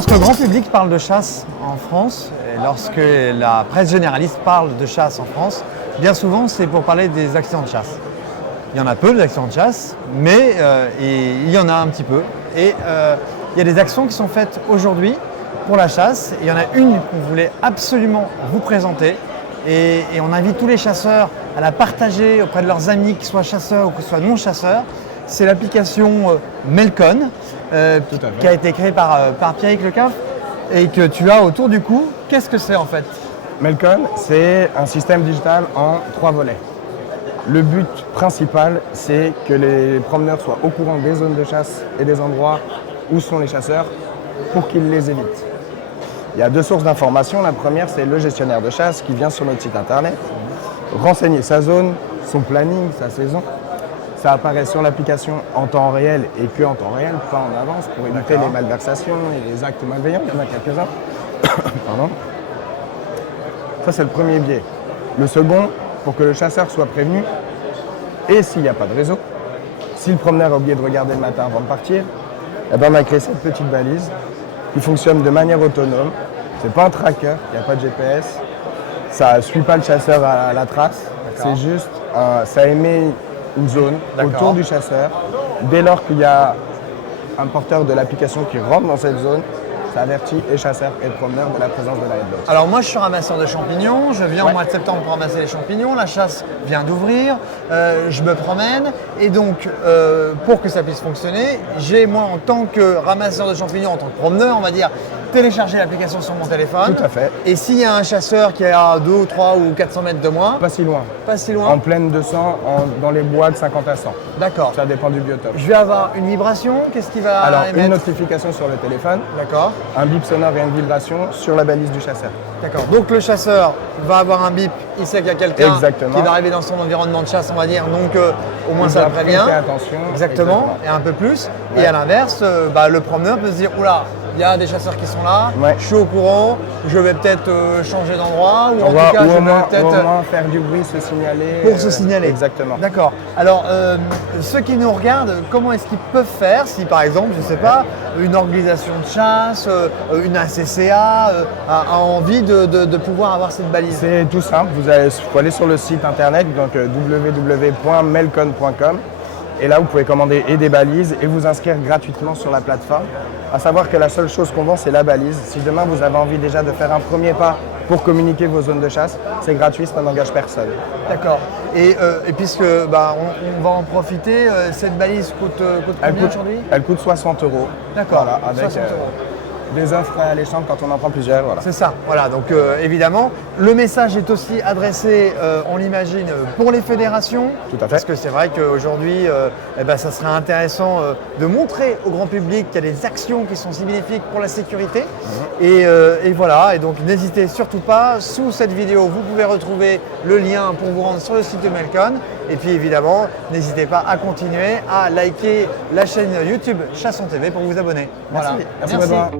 Lorsque le grand public parle de chasse en France, et lorsque la presse généraliste parle de chasse en France, bien souvent c'est pour parler des accidents de chasse. Il y en a peu des accidents de chasse, mais il y en a un petit peu. Et il y a des actions qui sont faites aujourd'hui pour la chasse. Et il y en a une qu'on voulait absolument vous présenter. Et on invite tous les chasseurs à la partager auprès de leurs amis, qu'ils soient chasseurs ou qu'ils soient non chasseurs. C'est l'application Melcon, qui a été créée par Pierrick Lecaffe et que tu as autour du cou. Qu'est-ce que c'est en fait? Melcon, c'est un système digital en 3 volets. Le but principal, c'est que les promeneurs soient au courant des zones de chasse et des endroits où sont les chasseurs pour qu'ils les évitent. Il y a 2 sources d'information. La première, c'est le gestionnaire de chasse qui vient sur notre site internet, renseigner sa zone, son planning, sa saison. Ça apparaît sur l'application en temps réel et que en temps réel, pas en avance, pour éviter les malversations et les actes malveillants. Il y en a quelques-uns. Pardon. Ça, c'est le premier biais. Le second, pour que le chasseur soit prévenu, et s'il n'y a pas de réseau, si le promeneur a oublié de regarder le matin avant de partir, eh ben on a créé cette petite balise qui fonctionne de manière autonome. C'est pas un tracker, il n'y a pas de GPS, ça ne suit pas le chasseur à la trace, c'est juste, ça émet une zone autour du chasseur. Dès lors qu'il y a un porteur de l'application qui rentre dans cette zone, ça avertit et chasseurs et promeneurs de la présence de la headbox. Alors moi je suis ramasseur de champignons, je viens au mois de septembre pour ramasser les champignons, la chasse vient d'ouvrir, je me promène et donc pour que ça puisse fonctionner, j'ai moi en tant que ramasseur de champignons, en tant que promeneur on va dire, télécharger l'application sur mon téléphone. Tout à fait. Et s'il y a un chasseur qui est à 2 ou 3 ou 400 mètres de moi, Pas si loin. pas si loin, En pleine 200, dans les bois de 50 à 100. d'accord. Ça dépend du biotope. Je vais avoir une vibration, qu'est-ce qui va Alors, émettre? une notification sur le téléphone, D'accord. un bip sonore et une vibration sur la balise du chasseur. D'accord. Donc le chasseur va avoir un bip, il sait qu'il y a quelqu'un Exactement. qui va arriver dans son environnement de chasse, on va dire, donc au moins Il ça va le prévient. prêter attention. Exactement, et un peu plus. Ouais. Et à l'inverse, le promeneur peut se dire, oula, il y a des chasseurs qui sont là, Ouais. je suis au courant, je vais peut-être changer d'endroit, ou en On va tout cas, ou je au vais moins peut-être... faire du bruit, se signaler. Pour se signaler. Exactement. D'accord. Alors, ceux qui nous regardent, comment est-ce qu'ils peuvent faire si, par exemple, je ne sais pas, une organisation de chasse, une ACCA a envie de pouvoir avoir cette balise? C'est tout simple, il faut aller sur le site internet, donc www.melcon.com. Et là, vous pouvez commander et des balises et vous inscrire gratuitement sur la plateforme. À savoir que la seule chose qu'on vend, c'est la balise. Si demain, vous avez envie déjà de faire un premier pas pour communiquer vos zones de chasse, c'est gratuit, ça n'engage personne. D'accord. Et puisque on va en profiter, cette balise coûte combien aujourd'hui? Elle coûte 60 €. D'accord, Voilà, avec 60 €. des offres alléchantes quand on en prend plusieurs. Voilà. C'est ça, voilà, donc évidemment, le message est aussi adressé, on l'imagine, pour les fédérations. Tout à fait. Parce que c'est vrai qu'aujourd'hui, ça serait intéressant de montrer au grand public qu'il y a des actions qui sont si bénéfiques pour la sécurité. Et voilà, et donc n'hésitez surtout pas, sous cette vidéo, vous pouvez retrouver le lien pour vous rendre sur le site de Melcon. Et puis évidemment, n'hésitez pas à continuer à liker la chaîne YouTube Chasson TV pour vous abonner. Merci. Voilà. Merci. Benoît.